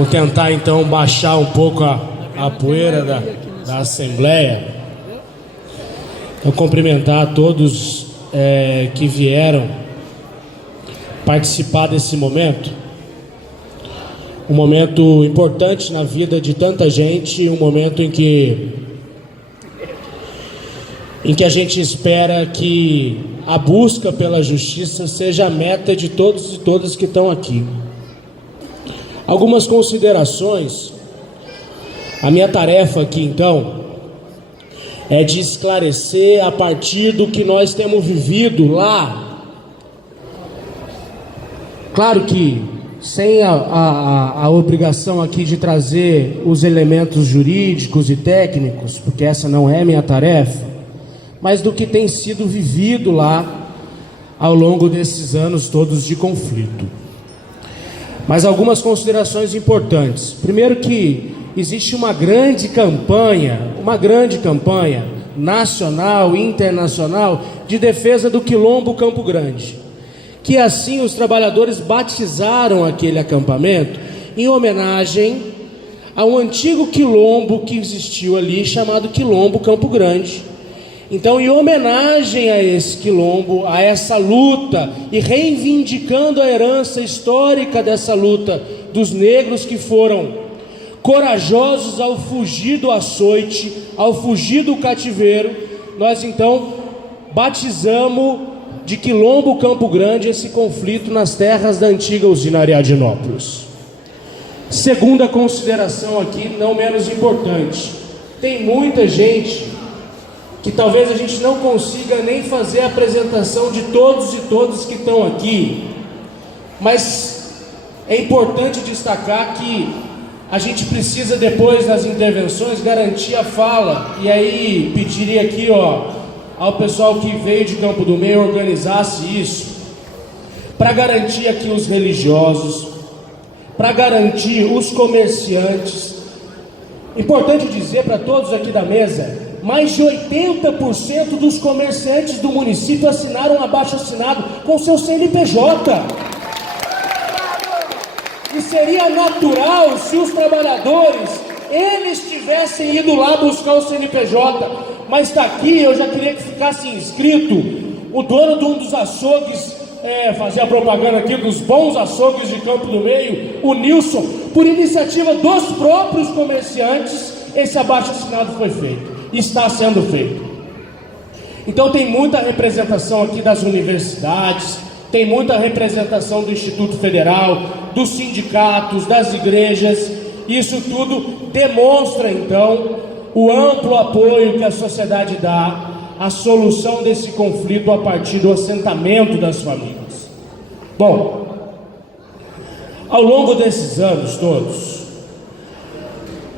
Vou tentar então baixar um pouco a poeira da Assembleia. Então, cumprimentar a todos que vieram participar desse momento. Um momento importante na vida de tanta gente, um momento em que a gente espera que a busca pela justiça seja a meta de todos e todas que estão aqui. Algumas considerações. A minha tarefa aqui, então, é de esclarecer a partir do que nós temos vivido lá. Claro que sem a obrigação aqui de trazer os elementos jurídicos e técnicos, porque essa não é minha tarefa, mas do que tem sido vivido lá ao longo desses anos todos de conflito. Mas algumas considerações importantes. Primeiro, que existe uma grande campanha nacional e internacional de defesa do Quilombo Campo Grande, que assim os trabalhadores batizaram aquele acampamento em homenagem a um antigo quilombo que existiu ali, chamado Quilombo Campo Grande. Então, em homenagem a esse quilombo, a essa luta, e reivindicando a herança histórica dessa luta dos negros que foram corajosos ao fugir do açoite, ao fugir do cativeiro, nós então batizamos de Quilombo Campo Grande esse conflito nas terras da antiga usina Ariadnópolis. Segunda consideração aqui, não menos importante: tem muita gente que talvez a gente não consiga nem fazer a apresentação de todos e todas que estão aqui, mas é importante destacar que a gente precisa depois das intervenções garantir a fala, e aí pediria aqui ao pessoal que veio de Campo do Meio organizasse isso, para garantir aqui os religiosos, para garantir os comerciantes. Importante dizer para todos aqui da mesa: mais de 80% dos comerciantes do município assinaram um abaixo-assinado com seu CNPJ. E seria natural se os trabalhadores, eles tivessem ido lá buscar o CNPJ. Mas está aqui, eu já queria que ficasse inscrito, o dono de um dos açougues, fazer a propaganda aqui dos bons açougues de Campo do Meio, o Nilson. Por iniciativa dos próprios comerciantes, esse abaixo-assinado foi feito. Está sendo feito. Então tem muita representação aqui das universidades, tem muita representação do Instituto Federal, dos sindicatos, das igrejas. Isso tudo demonstra então o amplo apoio que a sociedade dá à solução desse conflito a partir do assentamento das famílias. Bom, ao longo desses anos todos,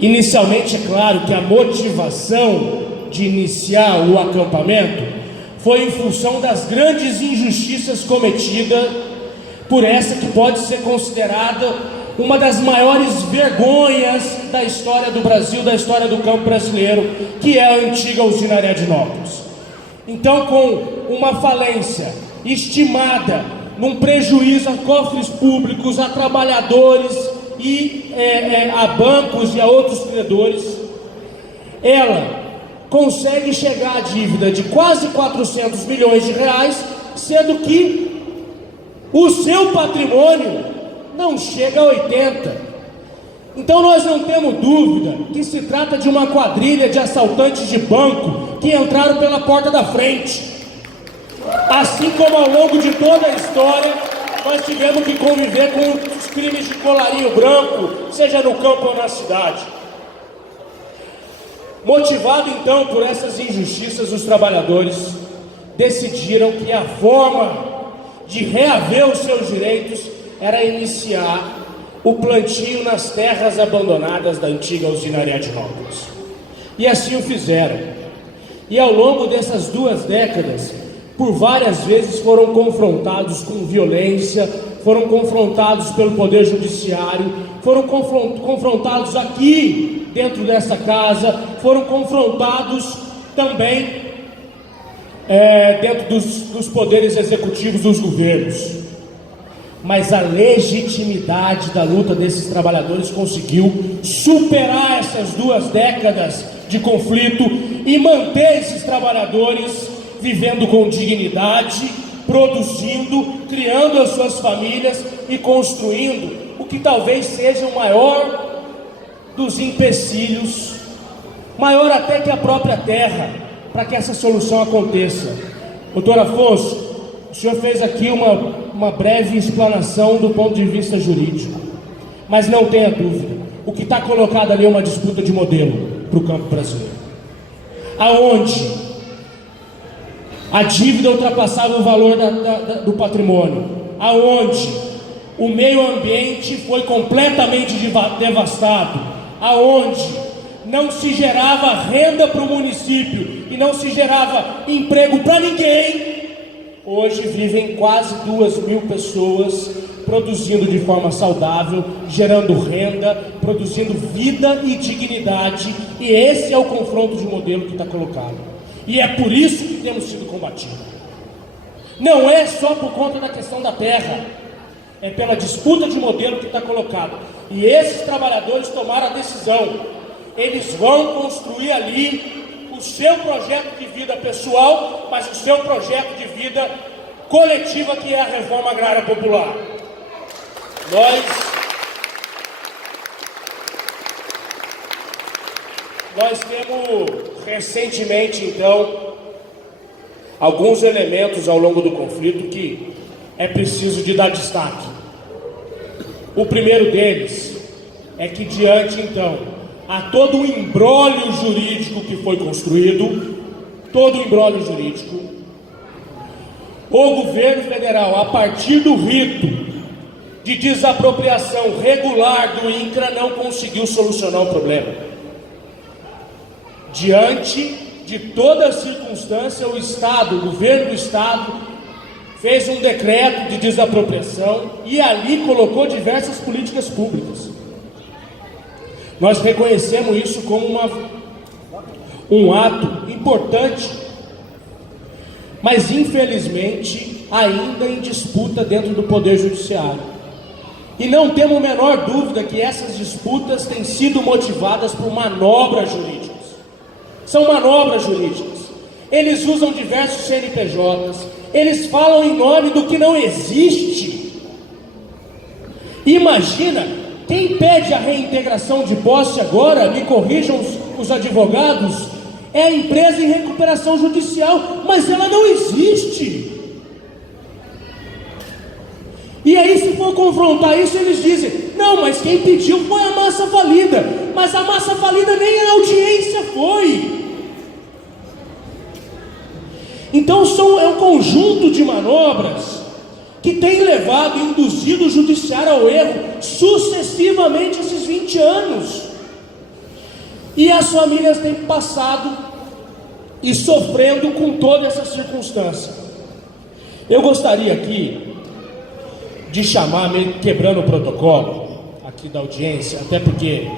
inicialmente, é claro que a motivação de iniciar o acampamento foi em função das grandes injustiças cometidas por essa que pode ser considerada uma das maiores vergonhas da história do Brasil, da história do campo brasileiro, que é a antiga usina Ariadnópolis. Então, com uma falência estimada num prejuízo a cofres públicos, a trabalhadores e a bancos e a outros credores, ela consegue chegar à dívida de quase 400 milhões de reais, sendo que o seu patrimônio não chega a 80. Então nós não temos dúvida que se trata de uma quadrilha de assaltantes de banco que entraram pela porta da frente. Assim como ao longo de toda a história nós tivemos que conviver com os crimes de colarinho branco, seja no campo ou na cidade. Motivado então por essas injustiças, os trabalhadores decidiram que a forma de reaver os seus direitos era iniciar o plantio nas terras abandonadas da antiga usina Ariadnópolis. E assim o fizeram. E ao longo dessas 2 décadas, por várias vezes foram confrontados com violência, foram confrontados pelo Poder Judiciário, foram confrontados aqui dentro dessa casa, foram confrontados também dentro dos poderes executivos dos governos. mas a legitimidade da luta desses trabalhadores conseguiu superar essas 2 décadas de conflito e manter esses trabalhadores vivendo com dignidade, produzindo, criando as suas famílias e construindo o que talvez seja o maior dos empecilhos, maior até que a própria terra, para que essa solução aconteça. Doutor Afonso, o senhor fez aqui uma breve explanação do ponto de vista jurídico, mas não tenha dúvida, o que está colocado ali é uma disputa de modelo para o campo brasileiro, aonde a dívida ultrapassava o valor do patrimônio, aonde o meio ambiente foi completamente devastado, aonde não se gerava renda para o município e não se gerava emprego para ninguém. Hoje vivem quase 2.000 pessoas produzindo de forma saudável, gerando renda, produzindo vida e dignidade, e esse é o confronto de modelo que está colocado, e é por isso que temos sido combatidos. Não é só por conta da questão da terra, é pela disputa de modelo que está colocado, e esses trabalhadores tomaram a decisão, eles vão construir ali o seu projeto de vida pessoal, mas o seu projeto de vida coletiva, que é a reforma agrária popular. Nós temos recentemente, então, alguns elementos ao longo do conflito que é preciso de dar destaque. O primeiro deles é que, diante, então, a todo o imbróglio jurídico que foi construído, todo o imbróglio jurídico, o governo federal, a partir do rito de desapropriação regular do INCRA, não conseguiu solucionar o problema. Diante de toda a circunstância, o Estado, o governo do Estado, fez um decreto de desapropriação e ali colocou diversas políticas públicas. Nós reconhecemos isso como um ato importante, mas infelizmente ainda em disputa dentro do Poder Judiciário. E não temos a menor dúvida que essas disputas têm sido motivadas por manobras jurídicas. São manobras jurídicas. Eles usam diversos CNPJs, eles falam em nome do que não existe. Imagina, quem pede a reintegração de posse agora, me corrijam os advogados, é a empresa em recuperação judicial, mas ela não existe. E aí, se for confrontar isso, eles dizem, não, mas quem pediu foi a massa falida, mas a massa falida nem a audiência foi. Então é um conjunto de manobras que tem levado e induzido o judiciário ao erro sucessivamente esses 20 anos. E as famílias têm passado e sofrendo com toda essa circunstância. Eu gostaria aqui de chamar, meio quebrando o protocolo aqui da audiência, até porque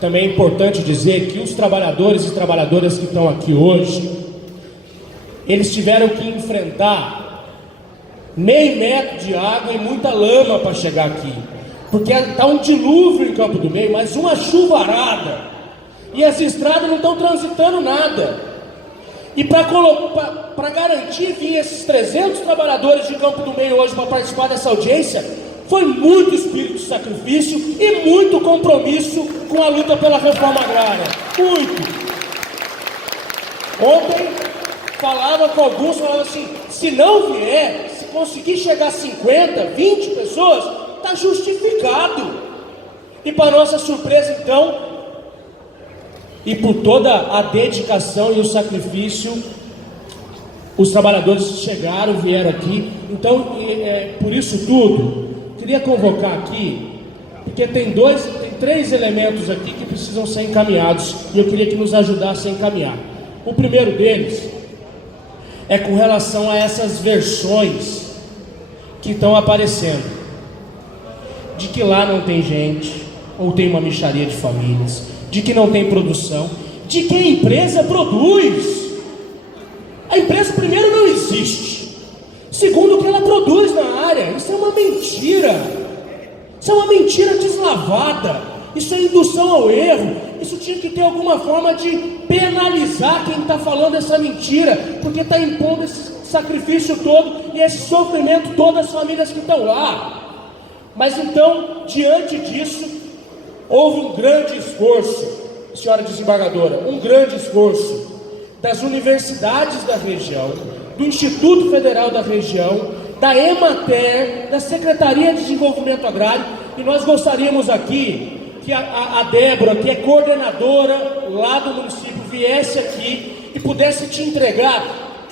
também é importante dizer que os trabalhadores e trabalhadoras que estão aqui hoje, eles tiveram que enfrentar meio metro de água e muita lama para chegar aqui, porque está um dilúvio em Campo do Meio, mas uma chuvarada, e as estradas não estão transitando nada. E para garantir vir esses 300 trabalhadores de Campo do Meio hoje para participar dessa audiência, foi muito espírito de sacrifício e muito compromisso com a luta pela reforma agrária. Muito. Ontem falava com alguns, falava assim, se não vier, se conseguir chegar a 50, 20 pessoas, está justificado. E para nossa surpresa, então, e por toda a dedicação e o sacrifício, os trabalhadores chegaram, vieram aqui. Então, por isso tudo, queria convocar aqui, porque tem 3 elementos aqui que precisam ser encaminhados, e eu queria que nos ajudasse a encaminhar. O primeiro deles é com relação a essas versões que estão aparecendo, de que lá não tem gente, ou tem uma mixaria de famílias, de que não tem produção, de que a empresa produz. A empresa primeiro não existe. segundo o que ela produz na área. Isso é uma mentira. Isso é uma mentira deslavada. Isso é indução ao erro. Isso tinha que ter alguma forma de penalizar quem está falando essa mentira, porque está impondo esse sacrifício todo e esse sofrimento todo às famílias que estão lá. Mas então, diante disso, houve um grande esforço, senhora desembargadora, um grande esforço das universidades da região, do Instituto Federal da região, da Emater, da Secretaria de Desenvolvimento Agrário, e nós gostaríamos aqui que a Débora, que é coordenadora lá do município, viesse aqui e pudesse te entregar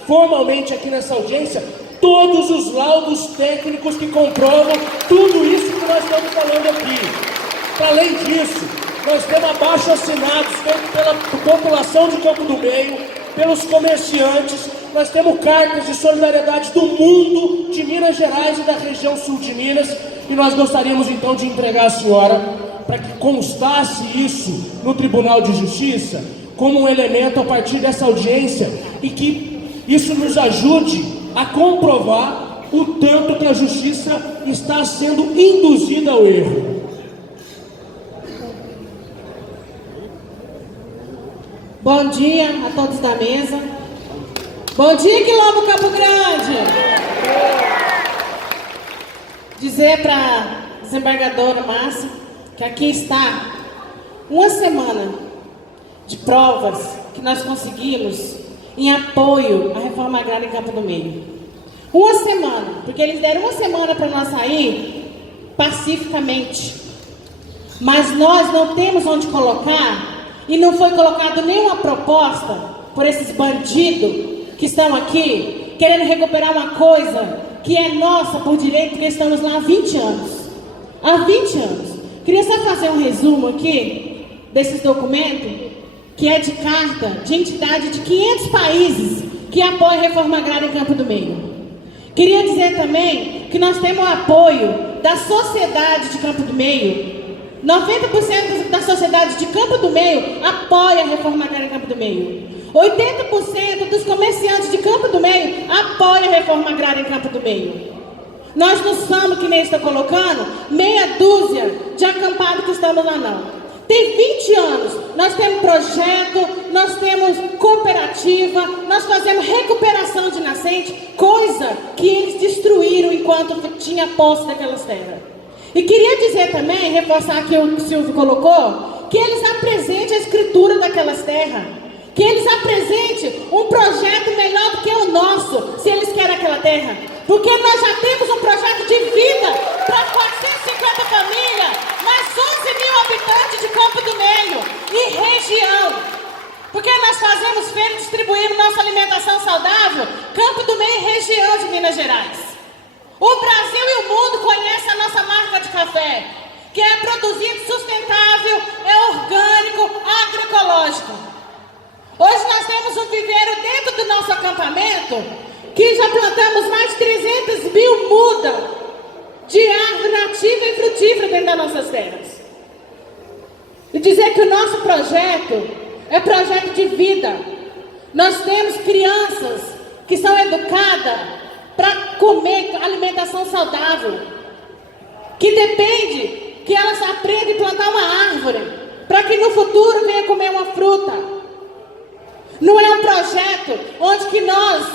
formalmente aqui nessa audiência todos os laudos técnicos que comprovam tudo isso que nós estamos falando aqui. Para além disso, nós temos abaixo-assinados feito pela população de Campo do Meio, pelos comerciantes, nós temos cartas de solidariedade do mundo, de Minas Gerais e da região sul de Minas, e nós gostaríamos então de entregar à senhora para que constasse isso no Tribunal de Justiça como um elemento a partir dessa audiência e que isso nos ajude a comprovar o tanto que a Justiça está sendo induzida ao erro. Bom dia a todos da mesa. Bom dia, Quilombo Campo Grande. Dizer para a desembargadora Márcia que aqui está uma semana de provas que nós conseguimos em apoio à reforma agrária em Campo do Meio. Uma semana, porque eles deram uma semana para nós sair pacificamente. Mas nós não temos onde colocar e não foi colocado nenhuma proposta por esses bandidos que estão aqui querendo recuperar uma coisa que é nossa por direito, porque estamos lá há 20 anos. Há 20 anos. Queria só fazer um resumo aqui desses documentos, que é de carta de entidade de 500 países que apoia a reforma agrária em Campo do Meio. Queria dizer também que nós temos o apoio da sociedade de Campo do Meio. 90% da sociedade de Campo do Meio apoia a reforma agrária em Campo do Meio. 80% dos comerciantes de Campo do Meio apoia a reforma agrária em Campo do Meio. Nós não somos, que nem está colocando, meia dúzia de acampados que estamos lá não. Tem 20 anos, nós temos projeto, nós temos cooperativa, nós fazemos recuperação de nascente, coisa que eles destruíram enquanto tinha posse daquelas terras. E queria dizer também, reforçar que o Silvio colocou, que eles apresentem a escritura daquelas terras, que eles apresentem um projeto melhor do que o nosso, se eles querem aquela terra. Porque nós já temos um projeto de vida para 450 famílias, mais 11 mil habitantes de Campo do Meio e região. Porque nós fazemos feira e distribuímos nossa alimentação saudável, Campo do Meio e região de Minas Gerais. O Brasil e o mundo conhecem a nossa marca de café, que é produzido sustentável, é orgânico, agroecológico. Hoje nós temos um viveiro dentro do nosso acampamento, que já plantamos mais de 300 mil mudas de árvore nativa e frutífera dentro das nossas terras. E dizer que o nosso projeto é projeto de vida. Nós temos crianças que são educadas para comer alimentação saudável, que depende que elas aprendam a plantar uma árvore, para que no futuro venha comer uma fruta. Não é um projeto onde que nós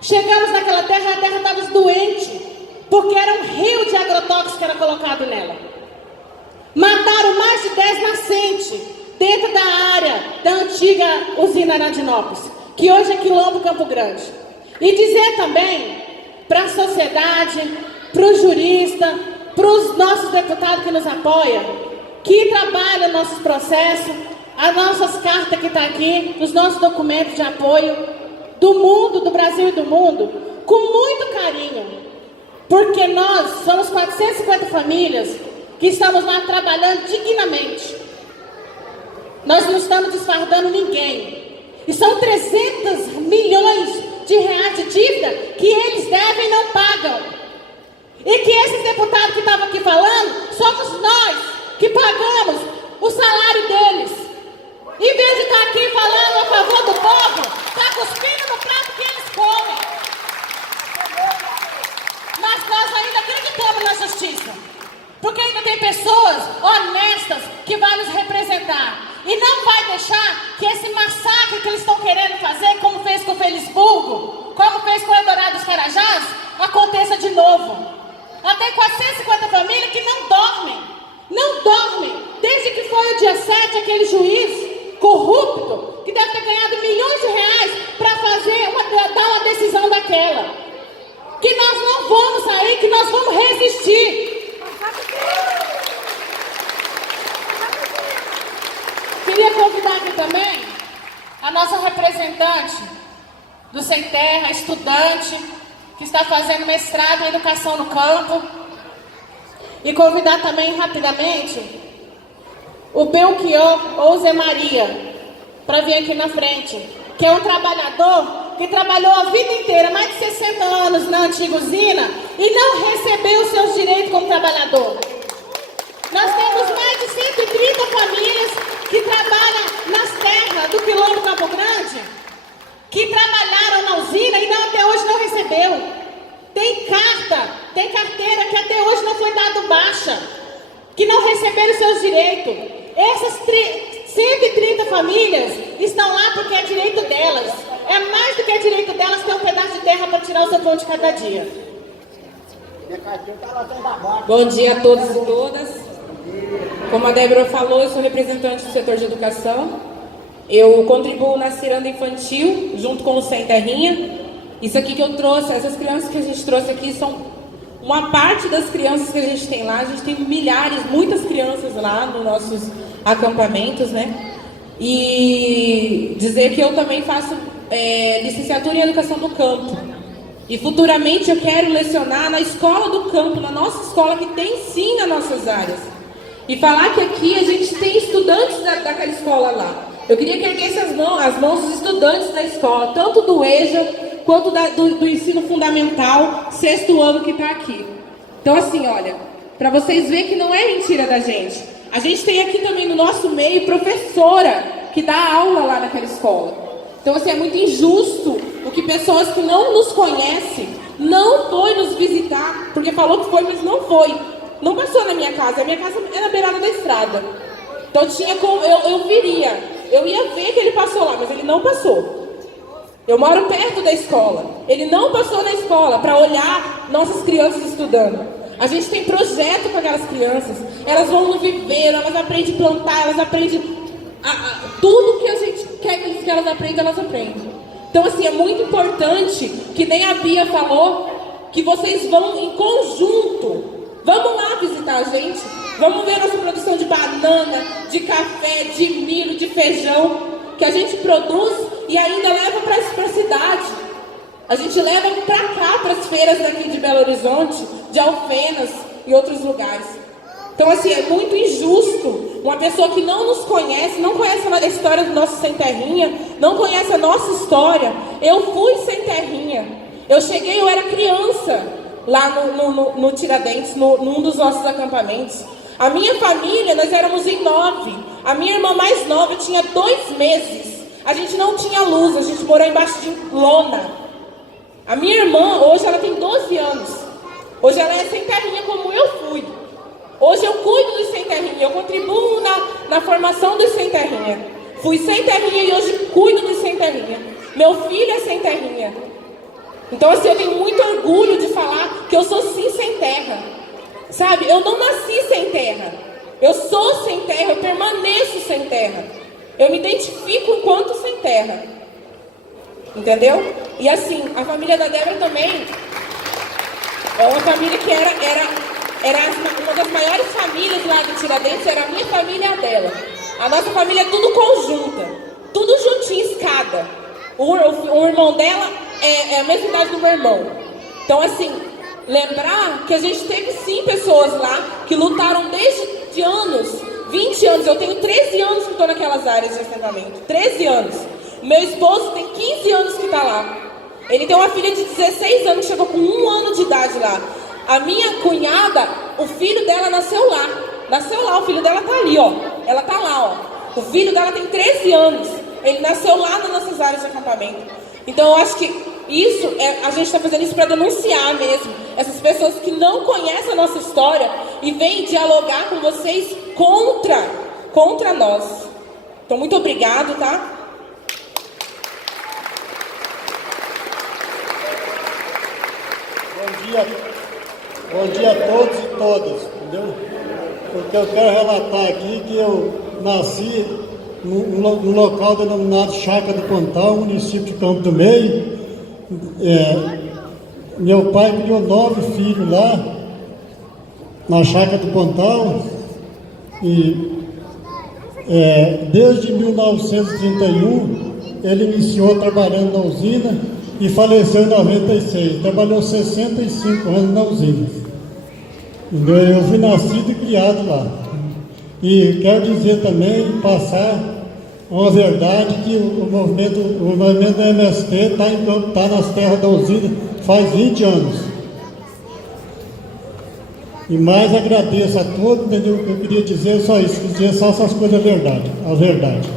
chegamos naquela terra e a terra estava doente, porque era um rio de agrotóxicos que era colocado nela. Mataram mais de 10 nascentes dentro da área da antiga usina Arandinópolis, que hoje é Quilombo Campo Grande. E dizer também para a sociedade, para os juristas, para os nossos deputados que nos apoiam, que trabalham nossos processos, as nossas cartas que estão aqui, os nossos documentos de apoio, do mundo, do Brasil e do mundo, com muito carinho, porque nós somos 450 famílias que estamos lá trabalhando dignamente. Nós não estamos desfardando ninguém, e são 300 milhões de reais de dívida que eles devem e não pagam, e que esses deputados que estavam aqui falando, somos nós que pagamos o salário deles. Em vez de estar aqui falando a favor do povo, está cuspindo no prato que eles comem. reclamo na justiça. Porque ainda tem pessoas honestas que vão nos representar. E não vai deixar que esse massacre que eles estão querendo fazer, como fez com o Felisburgo, como fez com o Eldorado dos Carajás, aconteça de novo. Até 450 famílias que não dormem. Não dormem. Desde que foi o dia 7, aquele juiz corrupto, que deve ter ganhado milhões de reais para dar uma decisão daquela. Que nós não vamos sair, que nós vamos resistir. Queria convidar aqui também a nossa representante do Sem Terra, estudante, que está fazendo mestrado em Educação no Campo. E convidar também rapidamente o Belchior ou Zé Maria para vir aqui na frente, que é um trabalhador que trabalhou a vida inteira, mais de 60 anos na antiga usina e não recebeu os seus direitos como trabalhador. Nós temos mais de 130 famílias que trabalham nas terras do Quilombo Campo Grande, que trabalharam na usina e até hoje não recebeu. Tem carteira que até hoje não foi dado baixa, que não receberam seus direitos. Essas 130 famílias estão lá porque é direito delas. É mais do que é direito delas ter um pedaço de terra para tirar o seu pão de cada dia. Bom dia a todos e todas. Como a Débora falou, eu sou representante do setor de educação. Eu contribuo na ciranda infantil, junto com o Sem Terrinha. Isso aqui que eu trouxe, essas crianças que a gente trouxe aqui são uma parte das crianças que a gente tem lá. A gente tem milhares, muitas crianças lá nos nossos acampamentos, né? E dizer que eu também faço licenciatura em Educação do Campo. E futuramente eu quero lecionar na escola do campo, na nossa escola que tem sim nas nossas áreas. E falar que aqui a gente tem estudantes daquela escola lá. Eu queria que erguesse as mãos dos estudantes da escola, tanto do EJA quanto do ensino fundamental, 6º ano que está aqui. Então assim, olha, para vocês verem que não é mentira da gente. A gente tem aqui também no nosso meio professora que dá aula lá naquela escola. Então assim, é muito injusto o que pessoas que não nos conhecem, não foi nos visitar, porque falou que foi, mas não foi. Não passou na minha casa, a minha casa era na beirada da estrada. Então tinha como, eu ia ver que ele passou lá, mas ele não passou. Eu moro perto da escola. Ele não passou na escola para olhar nossas crianças estudando. A gente tem projeto com aquelas crianças. Elas vão no viveiro, elas aprendem a plantar, elas aprendem tudo que a gente quer que elas aprendam, elas aprendem. Então assim, é muito importante, que nem a Bia falou, que vocês vão em conjunto. Vamos lá visitar a gente. Vamos ver nossa produção de banana, de café, de milho, de feijão, que a gente produz e ainda leva para a cidade. A gente leva para cá, para as feiras daqui de Belo Horizonte, de Alfenas e outros lugares. Então assim, é muito injusto uma pessoa que não nos conhece, não conhece a história do nosso Sem Terrinha, não conhece a nossa história. Eu fui sem terrinha. Eu cheguei, eu era criança lá no Tiradentes, num dos nossos acampamentos. A minha família, nós éramos em 9. A minha irmã mais nova tinha 2 meses. A gente não tinha luz, a gente morou embaixo de lona. A minha irmã, hoje ela tem 12 anos. Hoje ela é sem terrinha como eu fui. Hoje eu cuido dos sem terrinha, eu contribuo na formação dos sem terrinha. Fui sem terrinha e hoje cuido dos sem terrinha. Meu filho é sem terrinha. Então assim, eu tenho muito orgulho de falar que eu sou sim sem terra. Sabe, eu não nasci sem terra. Eu sou sem terra, eu permaneço sem terra. Eu me identifico enquanto sem terra. Entendeu? E assim, a família da Débora também é uma família que era uma das maiores famílias lá do Tiradentes, era a minha família e a dela. A nossa família é tudo conjunta, tudo juntinho, escada. O irmão dela é a mesma idade do meu irmão. Então assim, lembrar que a gente teve sim pessoas lá que lutaram desde anos, 20 anos. Eu tenho 13 anos que estou naquelas áreas de assentamento, 13 anos. Meu esposo tem 15 anos que está lá. Ele tem uma filha de 16 anos que chegou com 1 ano de idade lá. A minha cunhada, o filho dela nasceu lá. Nasceu lá, o filho dela tá ali, ó. Ela tá lá, ó. O filho dela tem 13 anos. Ele nasceu lá nas nossas áreas de acampamento. Então eu acho que Isso, a gente está fazendo isso para denunciar mesmo. Essas pessoas que não conhecem a nossa história e vêm dialogar com vocês contra nós. Então, muito obrigado, tá? Bom dia a todos e todas, entendeu? Porque eu quero relatar aqui que eu nasci no local denominado Chácara do Pontal, município de Campo do Meio. Meu pai criou 9 filhos lá, na Chácara do Pontal, e desde 1931 ele iniciou trabalhando na usina e faleceu em 96. Trabalhou 65 anos na usina. Eu fui nascido e criado lá. E quero dizer também, passar uma verdade, que o movimento do MST está nas terras da usina faz 20 anos. E mais agradeço a todos, entendeu? Eu queria dizer só isso, dizer só essas coisas, a verdade.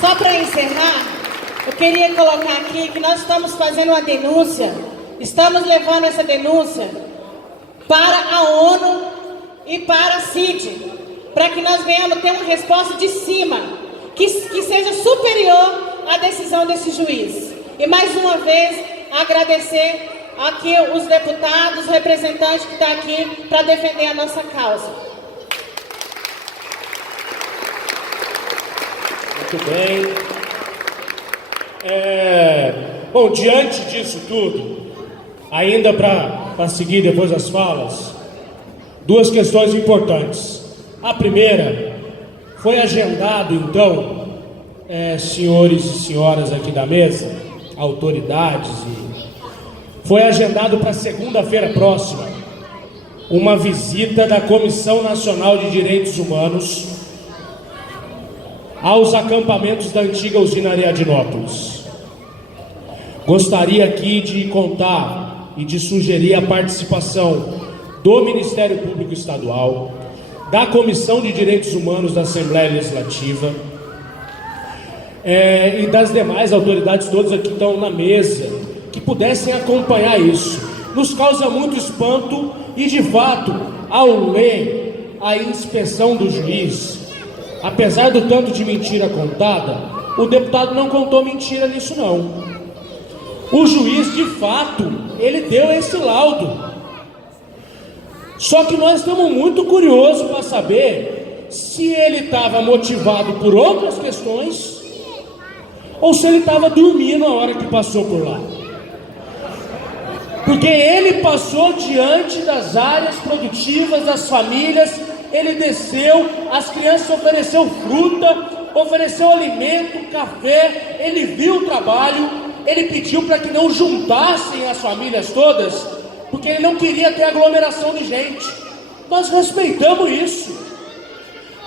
Só para encerrar, eu queria colocar aqui que nós estamos fazendo uma denúncia, estamos levando essa denúncia para a ONU e para a CID, para que nós venhamos ter uma resposta de cima, que seja superior à decisão desse juiz. E mais uma vez, agradecer aqui os deputados, os representantes que estão aqui para defender a nossa causa. Muito bem. Bom, diante disso tudo, ainda para seguir depois as falas, duas questões importantes. A primeira, foi agendado então, senhores e senhoras aqui da mesa, autoridades, foi agendado para segunda-feira próxima uma visita da Comissão Nacional de Direitos Humanos aos acampamentos da antiga usina Ariadnópolis. Gostaria aqui de contar e de sugerir a participação do Ministério Público Estadual, da Comissão de Direitos Humanos da Assembleia Legislativa e das demais autoridades, todos aqui estão na mesa, que pudessem acompanhar isso. Nos causa muito espanto e, de fato, ao ler a inspeção do juiz, apesar do tanto de mentira contada, o deputado não contou mentira nisso não. O juiz, de fato, ele deu esse laudo. Só que nós estamos muito curiosos para saber se ele estava motivado por outras questões ou se ele estava dormindo a hora que passou por lá. Porque ele passou diante das áreas produtivas, das famílias, ele desceu, as crianças ofereceu fruta, ofereceu alimento, café, ele viu o trabalho, ele pediu para que não juntassem as famílias todas, porque ele não queria ter aglomeração de gente. Nós respeitamos isso.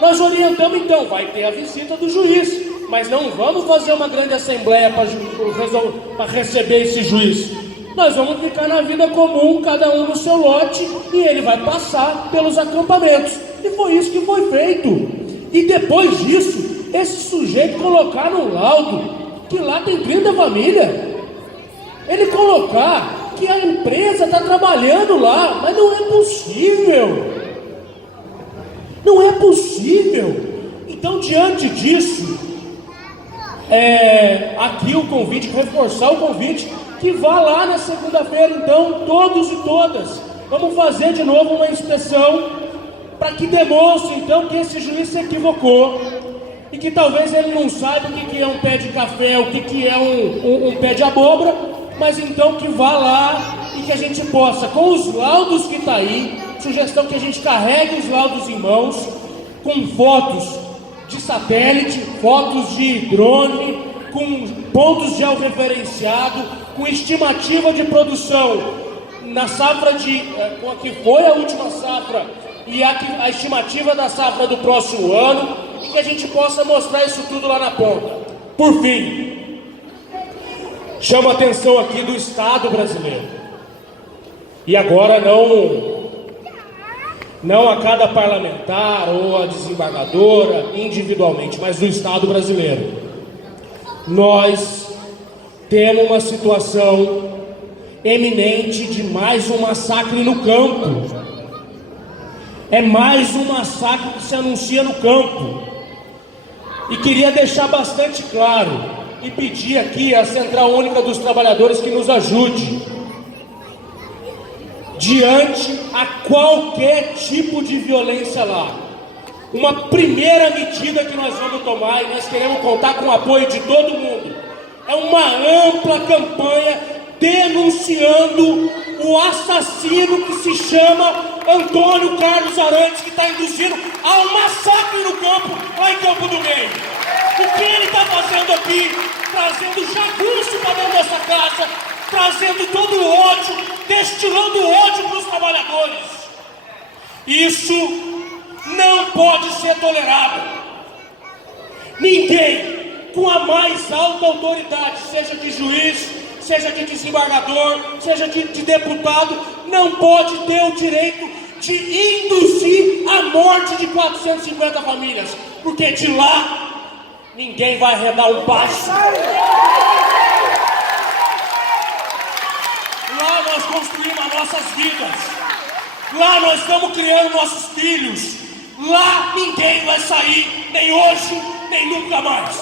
Nós orientamos então, vai ter a visita do juiz, mas não vamos fazer uma grande assembleia para receber esse juiz. Nós vamos ficar na vida comum, cada um no seu lote, e ele vai passar pelos acampamentos. E foi isso que foi feito. E depois disso, esse sujeito colocar no laudo que lá tem 30 famílias. Ele colocar que a empresa está trabalhando lá, mas não é possível. Não é possível. Então, diante disso, aqui o convite, reforçar o convite, que vá lá na segunda-feira, então, todos e todas. Vamos fazer de novo uma inspeção, para que demonstre, então, que esse juiz se equivocou, e que talvez ele não saiba o que é um pé de café, o que é um pé de abóbora, mas então que vá lá e que a gente possa, com os laudos que está aí, sugestão que a gente carregue os laudos em mãos, com fotos de satélite, fotos de drone, com pontos georreferenciado, com estimativa de produção na safra que foi a última safra e a estimativa da safra do próximo ano, e que a gente possa mostrar isso tudo lá na ponta. Por fim, chamo a atenção aqui do Estado brasileiro, e agora não a cada parlamentar ou a desembargadora individualmente, mas do Estado brasileiro. nós temos uma situação eminente de mais um massacre no campo. É mais um massacre que se anuncia no campo. E queria deixar bastante claro e pedir aqui à Central Única dos Trabalhadores que nos ajude diante a qualquer tipo de violência lá. Uma primeira medida que nós vamos tomar, e nós queremos contar com o apoio de todo mundo, é uma ampla campanha denunciando o assassino que se chama Antônio Carlos Arantes, que está induzindo a um massacre no campo, lá em Campo do Meio. O que ele está fazendo aqui? Trazendo jagunço para dentro dessa casa, trazendo todo o ódio, destilando ódio para os trabalhadores. Isso não pode ser tolerado. Ninguém com a mais alta autoridade, seja de juiz, seja de desembargador, seja de deputado, não pode ter o direito de induzir a morte de 450 famílias, porque de lá ninguém vai arredar um passo. Lá nós construímos as nossas vidas, lá nós estamos criando nossos filhos, lá ninguém vai sair, nem hoje, nem nunca mais.